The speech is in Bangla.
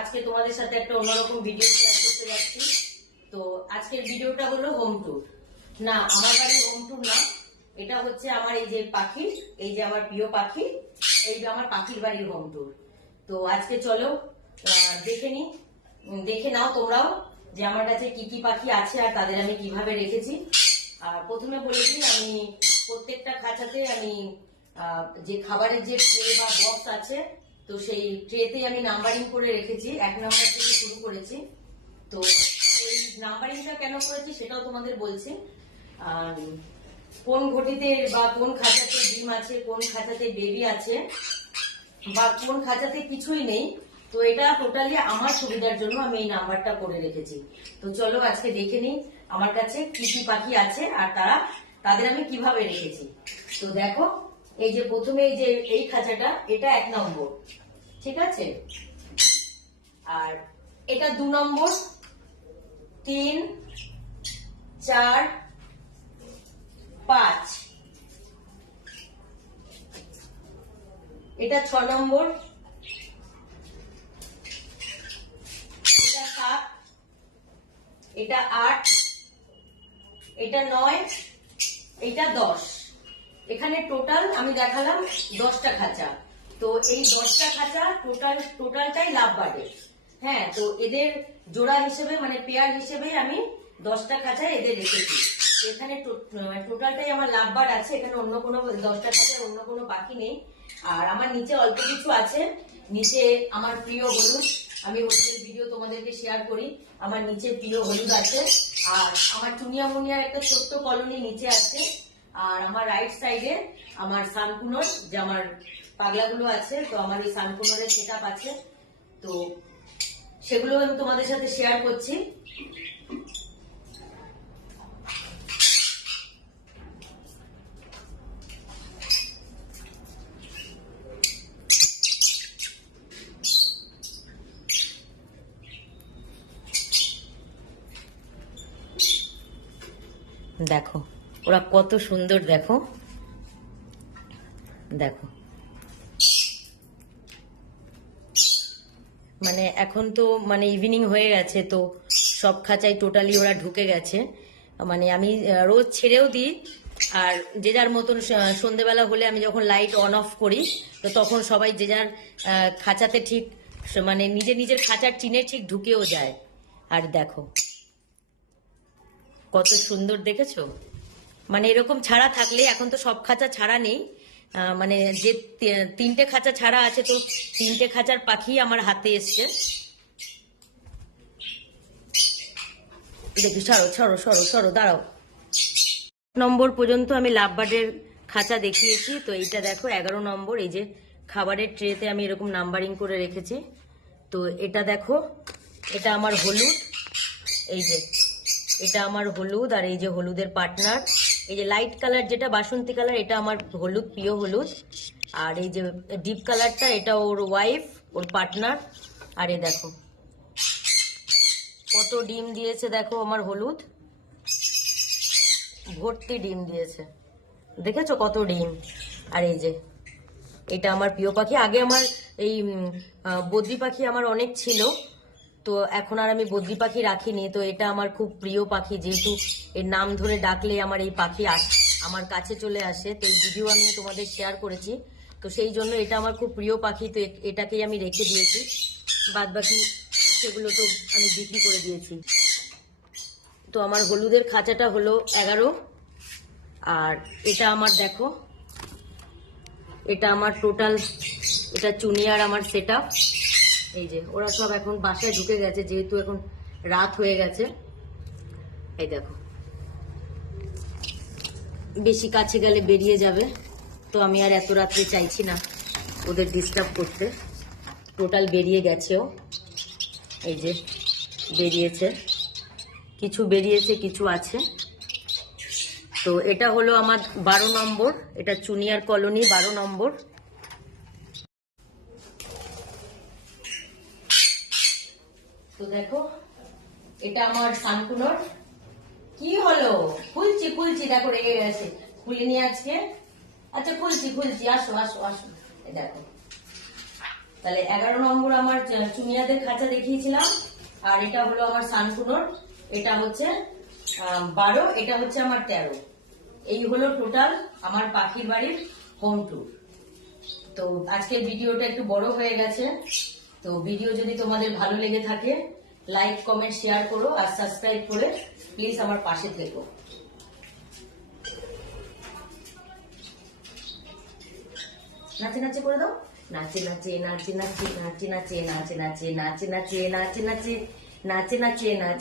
আজকে তোমাদের সাথে একটা অন্যরকম ভিডিও শেয়ার করতে যাচ্ছি। তো আজকের ভিডিওটা হলো হোম ট্যুর। না, আমার বাড়ির হোম ট্যুর না, এটা হচ্ছে আমার এই যে পাখি, এই যে আমার প্রিয় পাখি, এই যে আমার পাখির বাড়ির হোম ট্যুর। তো আজকে চলো দেখে নাও তোমরাও যে আমার কাছে কি কি পাখি আছে আর তাদের আমি কিভাবে রেখেছি। আর প্রথমে বলে দিই, আমি প্রত্যেকটা খাঁচাতে আমি যে খাবারের যে ট্রে বা বক্স আছে, তো সেই ট্রেতে আমি নাম্বারিং করে রেখেছি, 1 নাম্বার থেকে শুরু করেছি। তো এই নাম্বারিংটা কেন করেছি সেটাও তোমাদের বলছি। কোন ঘটিতে বা কোন খাঁচাতে ডিম আছে, কোন খাঁচাতে বেবি আছে, বা কোন খাঁচাতে কিছুই নেই, তো এটা টোটালি আমার সুবিধার জন্য আমি এই নাম্বারটা করে রেখেছি। তো চলো আজকে দেখে নিই আমার কাছে কি কি পাখি আছে আর তাদের আমি কিভাবে রেখেছি। তো দেখো, এই যে প্রথমে এই যে এই খাঁচাটা, এটা 1 নম্বর, ঠিক আছে। আর এটা 2 নম্বর, 3, 4, 5, এটা 6 নম্বর, এটা 7, এটা 8, এটা 9, এটা 10। এখানে টোটাল আমি দেখালাম 10টা খাঁচা। তো এই 10টা খাঁচা টোটালটাই লাভ বার্ডের। হ্যাঁ, তো এদের জোড়া হিসেবে মানে পেয়ার হিসেবে আমি 10টা খাঁচায় এদের রেখেছি। এখানে টোটালটাই আমার লাভ বার্ড আছে, এখানে অন্য কোনো 10টা খাঁচায় অন্য কোনো পাখি নেই। আর আমার নিচে অল্প কিছু আছে, নিচে আমার প্রিয় হলুদ, আমি হলুদের ভিডিও তোমাদেরকে শেয়ার করি। আমার নিচে প্রিয় হলুদ আছে, আর আমার চুনিয়া মুনিয়ার একটা ছোট্ট কলোনি নিচে আছে। আর আমার রাইট সাইডে আমার সানকুনোর যে আমার পাগলাগুলো আছে, তো আমার এই সানকুনোরের সেটআপ আছে, তো সেগুলো আমি তোমাদের সাথে শেয়ার করছি। দেখো ওরা কত সুন্দর, দেখো দেখো, মানে এখন তো মানে ইভিনিং হয়ে গেছে, তো সব খাঁচায় টোটালি ওরা ঢুকে গেছে। মানে আমি রোজ ছেড়েও দিই, আর যে যার মতন সন্ধেবেলা হলে আমি যখন লাইট অন অফ করি, তো তখন সবাই যে যার খাঁচাতে ঠিক মানে নিজের খাঁচার টিনে ঠিক ঢুকেও যায়। আর দেখো কত সুন্দর, দেখেছো? মানে এরকম ছাড়া থাকলে, এখন তো সব খাঁচা ছাড়া নেই, মানে যে 3টে খাঁচা ছাড়া আছে, তো 3টে খাঁচার পাখি আমার হাতে এসছে। দেখি, সরো সরো সরো সরো, দাঁড়াও। নম্বর পর্যন্ত আমি লাভবার্ডের খাঁচা দেখিয়েছি, তো এইটা দেখো 11 নম্বর। এই যে খাবারের ট্রেতে আমি এরকম নাম্বারিং করে রেখেছি। তো এটা দেখো, এটা আমার হলুদ, এই যে এটা আমার হলুদ, আর এই যে হলুদের পার্টনার, এই যে লাইট কালার যেটা বাসন্তী কালার, এটা আমার হলুদ, প্রিয় হলুদ। আর এই যে ডিপ কালারটা, এটা ওর ওয়াইফ, ওর পার্টনার। আর এই দেখো কত ডিম দিয়েছে, দেখো আমার হলুদ ভর্তি ডিম দিয়েছে, দেখেছো কত ডিম। আর এই যে এটা আমার প্রিয় পাখি। আগে আমার এই বদ্রি পাখি আমার অনেক ছিল, তো এখন আর আমি বদ্রি পাখি রাখিনি। তো এটা আমার খুব প্রিয় পাখি, যেহেতু এর নাম ধরে ডাকলে আমার এই পাখি আমার কাছে চলে আসে, তো এই ভিডিও আমি তোমাদের শেয়ার করেছি। তো সেই জন্য এটা আমার খুব প্রিয় পাখি, তো এটাকেই আমি রেখে দিয়েছি। বাদ বাকি সেগুলো তো আমি বিক্রি করে দিয়েছি। তো আমার হলুদের খাঁচাটা হলো 11। আর এটা আমার দেখো, এটা আমার টোটাল, এটা চুনিয়ার আমার সেটআপ। এই যে ওরা সব এখন বাসায় ঢুকে গেছে, যেহেতু এখন রাত হয়ে গেছে। এই দেখো, বেশি কাছে গেলে বেরিয়ে যাবে, তো আমি আর এত রাত্রে চাইছি না ওদের ডিস্টার্ব করতে। টোটাল বেরিয়ে গেছেও, এই যে বেরিয়েছে, কিছু বেরিয়েছে, কিছু আছে। তো এটা হলো আমার 12 নম্বর, এটা চুনিয়ার কলোনি 12 নম্বর। তো দেখো, এটা আমার সানকুনোর। কি হলো? খুলছি, দেখো রেগে গেছে, খুলিনি আজকে। আচ্ছা খুলছি, আসো আসো আসো, দেখো তাহলে 11 নম্বর আমার চুনিয়াদের খাঁচা দেখিয়েছিলাম, আর এটা হলো আমার সানকুনোর, এটা হচ্ছে 12, এটা হচ্ছে আমার 13। এই হলো টোটাল আমার পাখির বাড়ির হোম ট্যুর। তো আজকের ভিডিওটা একটু বড় হয়ে গেছে, তো ভিডিও যদি তোমাদের ভালো লেগে থাকে লাইক কমেন্ট শেয়ার করো, আর সাবস্ক্রাইব করে প্লিজ আমার পাশে থেকো। নাচে নাচে করে দাও, নাচে নাচে নাচে নাচে নাচে নাচে নাচে নাচে নাচে নাচে নাচে নাচে নাচে নাচে নাচে।